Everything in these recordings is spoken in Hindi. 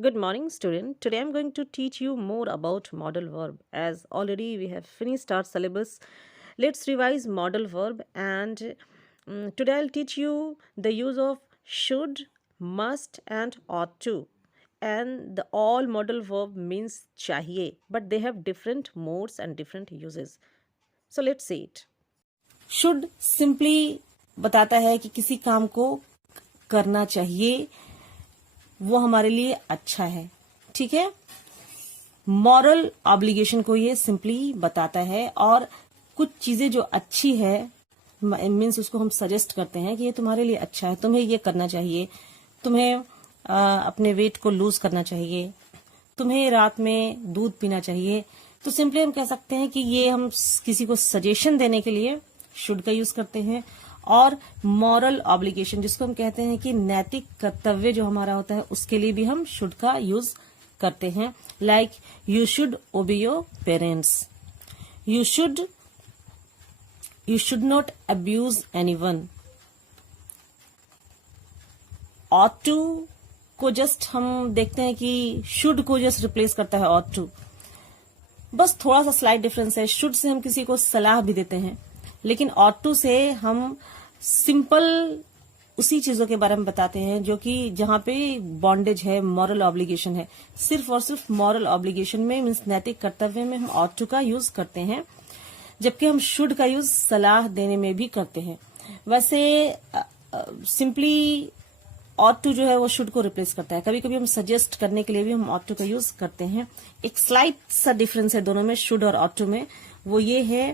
Good morning, student. Today I'm going to teach you more about modal verb. As already we have finished our syllabus, let's revise modal verb. And today I'll teach you the use of should, must, and ought to. And the all modal verb means chahiye, but they have different modes and different uses. So let's see it. Should simply बताता है कि किसी काम को करना चाहिए, वो हमारे लिए अच्छा है। ठीक है। मॉरल ऑब्लिगेशन को ये सिंपली बताता है और कुछ चीजें जो अच्छी है मीन्स उसको हम सजेस्ट करते हैं कि ये तुम्हारे लिए अच्छा है, तुम्हें ये करना चाहिए, तुम्हें अपने वेट को लूज करना चाहिए, तुम्हें रात में दूध पीना चाहिए। तो सिंपली हम कह सकते हैं कि ये हम किसी को सजेशन देने के लिए शुड का यूज करते हैं। और मॉरल ऑब्लिगेशन जिसको हम कहते हैं कि नैतिक कर्तव्य जो हमारा होता है उसके लिए भी हम शुड का यूज करते हैं। Like you should obey your parents, you should not abuse anyone. Ought to को जस्ट हम देखते हैं कि शुड को जस्ट रिप्लेस करता है ऑट टू, बस थोड़ा सा स्लाइट डिफरेंस है। शुड से हम किसी को सलाह भी देते हैं, लेकिन ऑट टू से हम सिंपल उसी चीजों के बारे में बताते हैं जो कि जहां पे बॉन्डेज है, मॉरल ऑब्लिगेशन है। सिर्फ और सिर्फ मॉरल ऑब्लिगेशन में मीन्स नैतिक कर्तव्य में हम ऑट टू का यूज करते हैं, जबकि हम शुड का यूज सलाह देने में भी करते हैं। वैसे सिंपली ऑट टू जो है वो शुड को रिप्लेस करता है। कभी कभी हम सजेस्ट करने के लिए भी हम ऑट टू का यूज करते हैं। एक स्लाइट सा डिफरेंस है दोनों में, शुड और ऑट टू में। वो ये है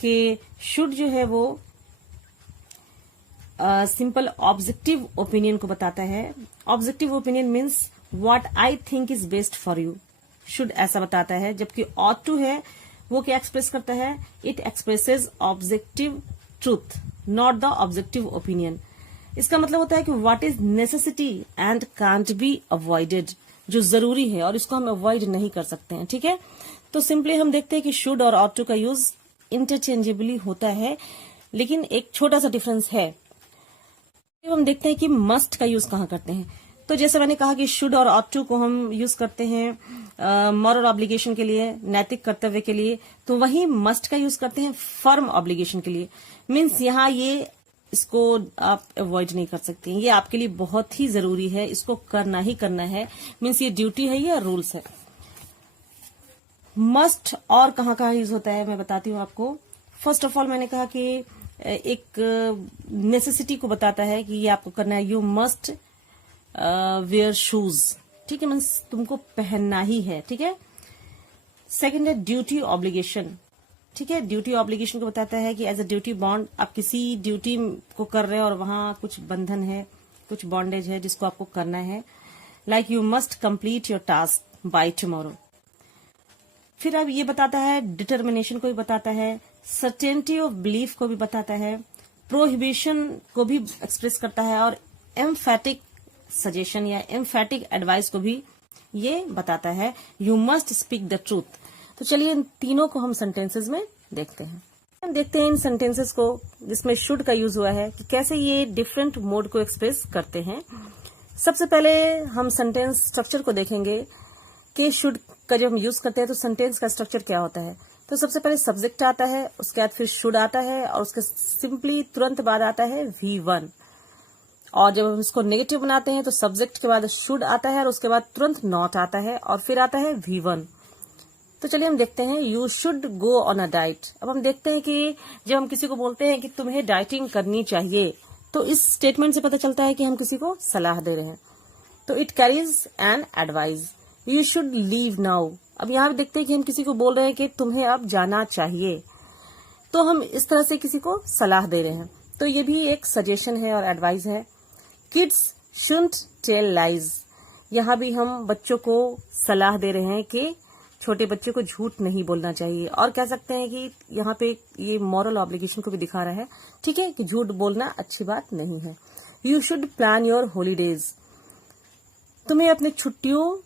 कि शुड जो है वो सिंपल ऑब्जेक्टिव ओपिनियन को बताता है। Objective opinion means what I think is best for you, should ऐसा बताता है। जबकि ऑट टू है वो क्या एक्सप्रेस करता है, it expresses objective truth not the objective opinion. इसका मतलब होता है कि what is necessity and can't be avoided, जो जरूरी है और इसको हम अवॉइड नहीं कर सकते हैं। ठीक है। तो सिंपली हम देखते हैं कि शुड और ऑट टू का यूज इंटरचेंजेबली होता है, लेकिन एक छोटा सा डिफरेंस है। हम देखते हैं कि मस्ट का यूज कहाँ करते हैं। तो जैसे मैंने कहा कि शुड और ऑट टू को हम यूज करते हैं मॉरल ऑब्लिगेशन के लिए, नैतिक कर्तव्य के लिए, तो वही मस्ट का यूज करते हैं फर्म ऑब्लिगेशन के लिए। मीन्स यहाँ ये इसको आप अवॉइड नहीं कर सकते, ये आपके लिए बहुत ही जरूरी है, इसको करना ही करना है। मीन्स ये ड्यूटी है या रूल्स है। मस्ट और कहाँ कहाँ यूज होता है मैं बताती हूँ आपको। फर्स्ट ऑफ ऑल मैंने कहा कि एक नेसेसिटी को बताता है कि ये आपको करना है, यू मस्ट वेयर शूज। ठीक है, मीन्स तुमको पहनना ही है। ठीक है। सेकंड है ड्यूटी ऑब्लिगेशन। ठीक है, ड्यूटी ऑब्लिगेशन को बताता है कि एज अ ड्यूटी बॉन्ड आप किसी ड्यूटी को कर रहे हैं और वहां कुछ बंधन है, कुछ बॉन्डेज है जिसको आपको करना है। Like you must complete your task by tomorrow. फिर अब ये बताता है, डिटर्मिनेशन को भी बताता है, सर्टेनिटी ऑफ बिलीफ को भी बताता है, प्रोहिबिशन को भी एक्सप्रेस करता है और एम्फैटिक सजेशन या एम्फैटिक एडवाइस को भी ये बताता है। You must speak the truth. तो चलिए इन तीनों को हम सेंटेंसेस में देखते हैं। हम देखते हैं इन सेंटेंसेस को जिसमें शुड का यूज हुआ है कि कैसे ये डिफरेंट मोड को एक्सप्रेस करते हैं। सबसे पहले हम सेंटेंस स्ट्रक्चर को देखेंगे कि शुड का जब हम यूज करते हैं तो सेंटेंस का स्ट्रक्चर क्या होता है। तो सबसे पहले सब्जेक्ट आता है, उसके बाद फिर शुड आता है और उसके सिंपली तुरंत बाद आता है V1। और जब हम इसको नेगेटिव बनाते हैं तो सब्जेक्ट के बाद शुड आता है और उसके बाद तुरंत नॉट आता है और फिर आता है V1। तो चलिए हम देखते हैं, you should go on a diet. अब हम देखते हैं कि जब हम किसी को बोलते हैं कि तुम्हें डाइटिंग करनी चाहिए, तो इस स्टेटमेंट से पता चलता है कि हम किसी को सलाह दे रहे हैं। तो it carries an advice. You should leave now. अब यहाँ भी देखते हैं कि हम किसी को बोल रहे हैं कि तुम्हें अब जाना चाहिए, तो हम इस तरह से किसी को सलाह दे रहे हैं। तो ये भी एक सजेशन है और एडवाइस है। Kids shouldn't tell lies. यहाँ भी हम बच्चों को सलाह दे रहे हैं कि छोटे बच्चे को झूठ नहीं बोलना चाहिए। और कह सकते हैं कि यहाँ पे ये मॉरल ऑब्लिगेशन को भी दिखा रहा है। ठीक है, कि झूठ बोलना अच्छी बात नहीं है। You should plan your holidays. तुम्हें अपनी छुट्टियों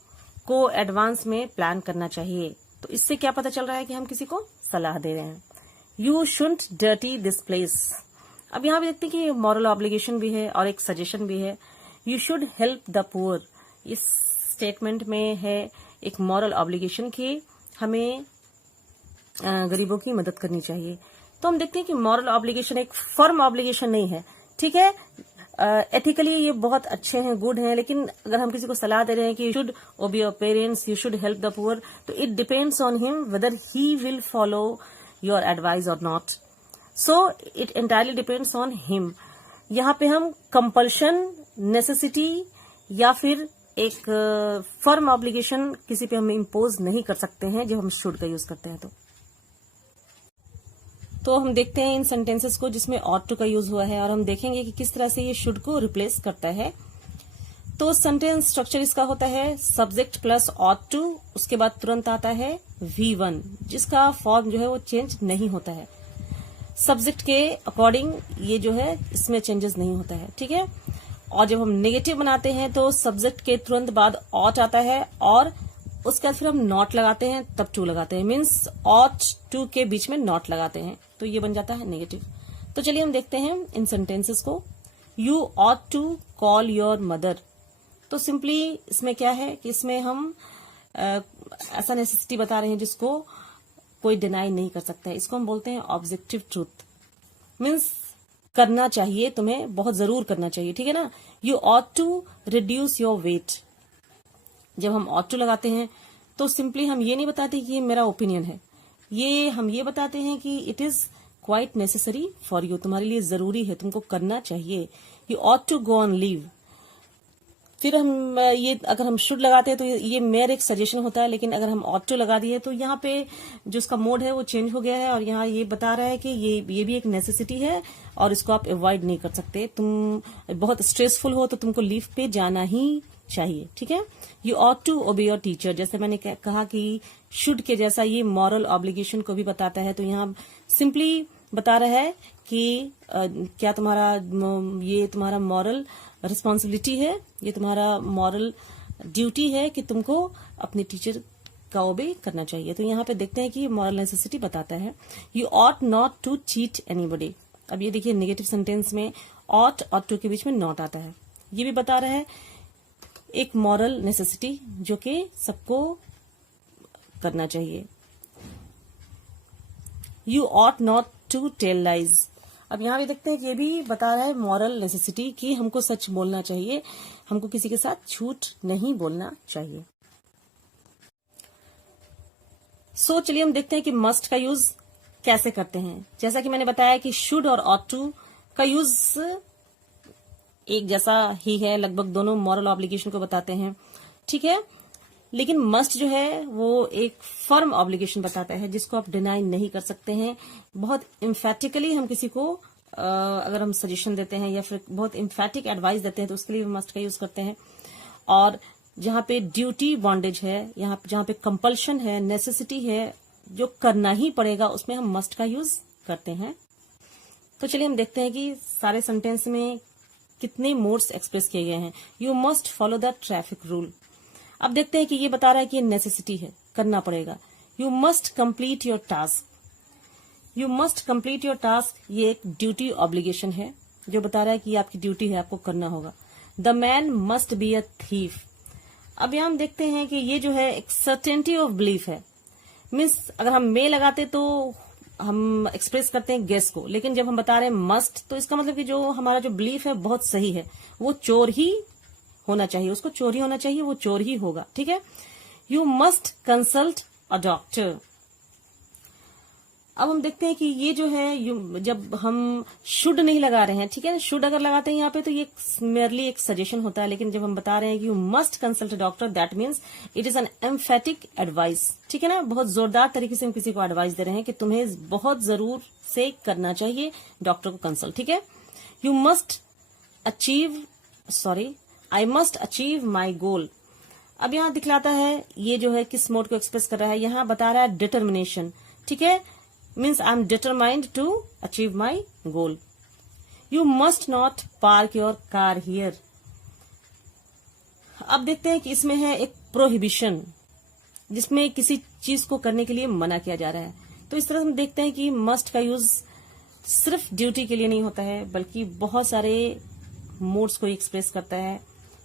को एडवांस में प्लान करना चाहिए। तो इससे क्या पता चल रहा है कि हम किसी को सलाह दे रहे हैं। You shouldn't dirty this place. अब यहाँ भी देखते हैं कि मॉरल ऑब्लिगेशन भी है और एक सजेशन भी है। You should help the poor. इस स्टेटमेंट में है एक मॉरल ऑब्लिगेशन कि हमें गरीबों की मदद करनी चाहिए। तो हम देखते हैं कि मॉरल ऑब्लिगेशन एक फर्म ऑब्लिगेशन नहीं है, ठीक है। एथिकली ये बहुत अच्छे हैं, गुड हैं, लेकिन अगर हम किसी को सलाह दे रहे हैं कि you should obey your parents, you should help the poor, तो it depends on him whether he will follow your advice or not. So it entirely depends on him. यहाँ पे हम कंपल्शन, नेसेसिटी या फिर एक फर्म ऑब्लिगेशन किसी पे हम इम्पोज नहीं कर सकते हैं जब हम शुड का यूज करते हैं। तो हम देखते हैं इन सेंटेंसेस को जिसमें ought to का यूज हुआ है और हम देखेंगे कि किस तरह से ये should को रिप्लेस करता है। तो सेंटेंस स्ट्रक्चर इसका होता है सब्जेक्ट प्लस ought to, उसके बाद तुरंत आता है V1 जिसका फॉर्म जो है वो चेंज नहीं होता है। सब्जेक्ट के अकॉर्डिंग ये जो है इसमें चेंजेस नहीं होता है, ठीक है। और जब हम नेगेटिव बनाते हैं तो सब्जेक्ट के तुरंत बाद ought आता है और उसके बाद फिर हम नॉट लगाते हैं, तब टू लगाते हैं, मीन्स ought to के बीच में नॉट लगाते हैं, तो ये बन जाता है नेगेटिव। तो चलिए हम देखते हैं इन सेंटेंसेस को। You ought to call your mother, तो सिंपली इसमें क्या है कि इसमें हम ऐसा नेसेसिटी बता रहे हैं जिसको कोई डिनाई नहीं कर सकता है। इसको हम बोलते हैं ऑब्जेक्टिव ट्रूथ, मीन्स करना चाहिए, तुम्हें बहुत जरूर करना चाहिए, ठीक है ना। You ought to reduce your weight, जब हम ought to लगाते हैं तो सिंपली हम ये नहीं बताते कि ये मेरा ओपिनियन है, ये हम ये बताते हैं कि it is quite necessary for you, तुम्हारे लिए जरूरी है, तुमको करना चाहिए। You ought to go on leave. फिर हम ये अगर हम शुड लगाते हैं तो ये मेरा एक सजेशन होता है, लेकिन अगर हम ought to लगा दिए तो यहाँ पे जो उसका मोड है वो चेंज हो गया है और यहाँ ये बता रहा है कि ये भी एक नेसेसिटी है और इसको आप अवॉइड नहीं कर सकते। तुम बहुत स्ट्रेसफुल हो तो तुमको लीव पे जाना ही चाहिए, ठीक है। यू ought to ओबे योर टीचर, जैसे मैंने कहा कि शुड के जैसा ये मॉरल ऑब्लिगेशन को भी बताता है। तो यहाँ सिंपली बता रहा है कि क्या ये तुम्हारा मॉरल रिस्पॉन्सिबिलिटी है, ये तुम्हारा मॉरल ड्यूटी है कि तुमको अपने टीचर का ओबे करना चाहिए। तो यहाँ पे देखते हैं कि मॉरल नेसेसिटी बताता है। You ought not to cheat anybody. अब ये देखिए नेगेटिव सेंटेंस में ought और to के बीच में नॉट आता है, ये भी बता रहा है एक मॉरल नेसेसिटी जो कि सबको करना चाहिए। You ought not to tell lies. अब यहां भी देखते हैं कि ये भी बता रहा है मॉरल नेसेसिटी कि हमको सच बोलना चाहिए, हमको किसी के साथ झूठ नहीं बोलना चाहिए। सो चलिए हम देखते हैं कि मस्ट का यूज कैसे करते हैं। जैसा कि मैंने बताया कि शुड और ought to का यूज एक जैसा ही है, लगभग दोनों मॉरल ऑब्लिगेशन को बताते हैं, ठीक है। लेकिन मस्ट जो है वो एक फर्म ऑब्लिगेशन बताता है जिसको आप डिनाई नहीं कर सकते हैं। बहुत इम्फेटिकली हम किसी को अगर हम सजेशन देते हैं या फिर बहुत इम्फेटिक एडवाइस देते हैं तो उसके लिए मस्ट का यूज करते हैं। और जहां पे ड्यूटी बॉन्डेज है, जहां पे कंपल्शन है, नेसेसिटी है, जो करना ही पड़ेगा, उसमें हम मस्ट का यूज करते हैं। तो चलिए हम देखते हैं कि सारे सेंटेंस में कितने मोड्स एक्सप्रेस किए गए हैं। You must follow the traffic rule. अब देखते हैं कि ये बता रहा है कि ये नेसेसिटी है, करना पड़ेगा। You must complete your task. You must complete your task ये एक ड्यूटी ऑब्लिगेशन है जो बता रहा है कि ये आपकी ड्यूटी है, आपको करना होगा। The man must be a thief. अब यहां हम देखते हैं कि ये जो है एक सर्टेनिटी ऑफ बिलीफ है, मीन्स अगर हम मे लगाते तो हम एक्सप्रेस करते हैं गेस को, लेकिन जब हम बता रहे हैं मस्ट तो इसका मतलब कि जो हमारा जो बिलीफ है बहुत सही है, वो चोर ही होना चाहिए, उसको चोर ही होना चाहिए, वो चोर ही होगा, ठीक है। You must consult a doctor. अब हम देखते हैं कि ये जो है जब हम शुड नहीं लगा रहे हैं, ठीक है, शुड अगर लगाते हैं यहाँ पे तो ये मेरली एक सजेशन होता है, लेकिन जब हम बता रहे हैं कि you must consult a doctor, that means it is an emphatic advice, ठीक है ना। बहुत जोरदार तरीके से हम किसी को एडवाइस दे रहे हैं कि तुम्हें बहुत जरूर से करना चाहिए डॉक्टर को कंसल्ट, ठीक है। You must I must achieve my goal. अब यहाँ दिखलाता है ये जो है किस मोड को एक्सप्रेस कर रहा है, यहाँ बता रहा है डिटर्मिनेशन, ठीक है, means I am determined to achieve my goal. You must not park your car here. अब देखते हैं कि इसमें है एक प्रोहिबिशन जिसमें किसी चीज को करने के लिए मना किया जा रहा है। तो इस तरह हम देखते हैं कि मस्ट का यूज सिर्फ ड्यूटी के लिए नहीं होता है बल्कि बहुत सारे मोड्स को एक्सप्रेस करता है।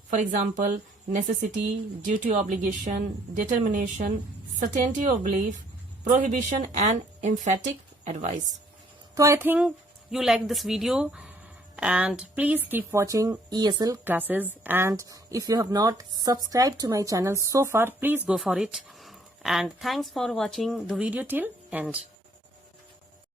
For example necessity, duty, obligation, determination, certainty of belief, prohibition, and emphatic advice. So I think you like this video, and please keep watching ESL classes. And if you have not subscribed to my channel so far, please go for it. And thanks for watching the video till end.